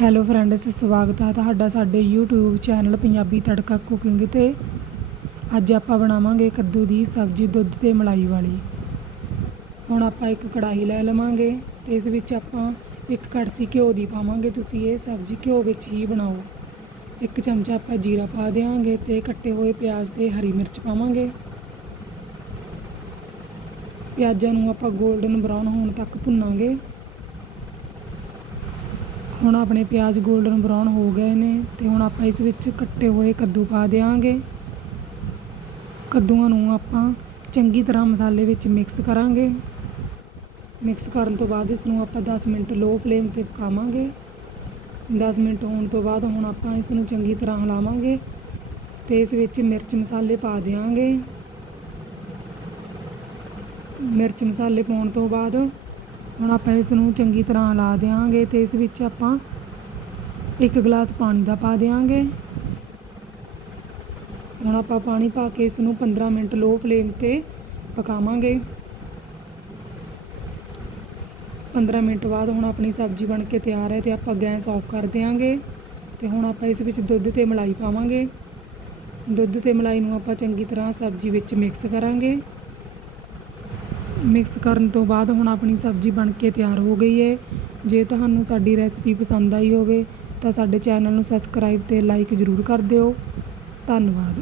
Hello friends ਸਵਾਗਤ ਹੈ ਤੁਹਾਡਾ ਸਾਡੇ YouTube ਚੈਨਲ ਪੰਜਾਬੀ ਤੜਕਾ ਕੁਕਿੰਗ ਤੇ। ਅੱਜ ਆਪਾਂ ਬਣਾਵਾਂਗੇ ਕੱਦੂ ਦੀ ਸਬਜ਼ੀ ਦੁੱਧ ਤੇ ਮਲਾਈ ਵਾਲੀ। ਹੁਣ ਆਪਾਂ ਇੱਕ ਕੜਾਹੀ ਲੈ ਲਵਾਂਗੇ ਤੇ ਇਸ ਵਿੱਚ ਆਪਾਂ ਇੱਕ ਕੜਸੀ ਘਿਓ ਦੀ ਪਾਵਾਂਗੇ। ਤੁਸੀਂ ਇਹ ਸਬਜ਼ੀ ਘਿਓ ਵਿੱਚ ਹੀ ਬਣਾਓ। ਇੱਕ ਚਮਚਾ ਆਪਾਂ ਜੀਰਾ ਪਾ ਦੇਵਾਂਗੇ ਤੇ ਕੱਟੇ ਹੋਏ ਪਿਆਜ਼ ਤੇ ਹਰੀ ਮਿਰਚ ਪਾਵਾਂਗੇ। ਪਿਆਜ਼ਾਂ ਨੂੰ ਆਪਾਂ 골ਡਨ ਬਰਾਊਨ ਹੋਣ ਤੱਕ ਭੁੰਨਾਂਗੇ। ਹੁਣ ਆਪਣੇ ਪਿਆਜ਼ 골ਡਨ ਬਰਾਊਨ ਹੋ ਗਏ ਨੇ ਤੇ ਹੁਣ ਆਪਾਂ ਇਸ ਵਿੱਚ ਕੱਟੇ ਹੋਏ ਕੱਦੂ ਪਾ ਦੇਵਾਂਗੇ ਕੱਦੂਆਂ ਨੂੰ ਆਪਾਂ ਚੰਗੀ ਤਰ੍ਹਾਂ ਮਸਾਲੇ ਵਿੱਚ ਮਿਕਸ ਕਰਾਂਗੇ। ਮਿਕਸ ਕਰਨ ਤੋਂ ਬਾਅਦ ਇਸ ਨੂੰ ਆਪਾਂ 10 ਮਿੰਟ ਲੋ ਫਲੇਮ ਤੇ ਪਕਾਵਾਂਗੇ। 10 ਮਿੰਟ ਹੋਣ ਤੋਂ ਬਾਅਦ ਹੁਣ ਆਪਾਂ ਇਸ ਨੂੰ ਚੰਗੀ ਤਰ੍ਹਾਂ ਹਿਲਾਵਾਂਗੇ ਤੇ ਇਸ ਵਿੱਚ ਮਿਰਚ ਮਸਾਲੇ ਪਾ ਦੇਵਾਂਗੇ ਮਿਰਚ ਮਸਾਲੇ ਪਾਉਣ ਤੋਂ ਬਾਅਦ ਹੁਣ ਆਪਾਂ ਇਸ ਨੂੰ ਚੰਗੀ ਤਰ੍ਹਾਂ ਲਾ ਦੇਵਾਂਗੇ ਤੇ ਇਸ ਵਿੱਚ ਆਪਾਂ ਇੱਕ ਗਲਾਸ ਪਾਣੀ ਦਾ ਪਾ ਦੇਵਾਂਗੇ ਹੁਣ ਆਪਾਂ ਪਾਣੀ ਪਾ ਕੇ ਇਸ ਨੂੰ 15 ਮਿੰਟ ਲੋ ਫਲੇਮ ਤੇ ਪਕਾਵਾਂਗੇ। 15 ਮਿੰਟ ਬਾਅਦ ਹੁਣ ਆਪਣੀ ਸਬਜ਼ੀ ਬਣ ਕੇ ਤਿਆਰ ਹੈ ਤੇ ਆਪਾਂ ਗੈਸ ਆਫ ਕਰ ਦੇਵਾਂਗੇ ਤੇ ਹੁਣ ਆਪਾਂ ਇਸ ਵਿੱਚ ਦੁੱਧ ਤੇ ਮਲਾਈ ਪਾਵਾਂਗੇ। ਦੁੱਧ ਤੇ ਮਲਾਈ ਨੂੰ ਆਪਾਂ ਚੰਗੀ ਤਰ੍ਹਾਂ ਸਬਜ਼ੀ ਵਿੱਚ ਮਿਕਸ ਕਰਾਂਗੇ। ਮਿਕਸ ਕਰਨ ਤੋਂ ਬਾਅਦ ਹੁਣ ਆਪਣੀ ਸਬਜ਼ੀ ਬਣ ਕੇ ਤਿਆਰ ਹੋ ਗਈ ਹੈ ਜੇ ਤੁਹਾਨੂੰ ਸਾਡੀ ਰੈਸਪੀ ਪਸੰਦ ਆਈ ਹੋਵੇ ਤਾਂ ਸਾਡੇ ਚੈਨਲ ਨੂੰ ਸਬਸਕ੍ਰਾਈਬ ਅਤੇ ਲਾਈਕ ਜ਼ਰੂਰ ਕਰ ਦਿਓ। ਧੰਨਵਾਦ।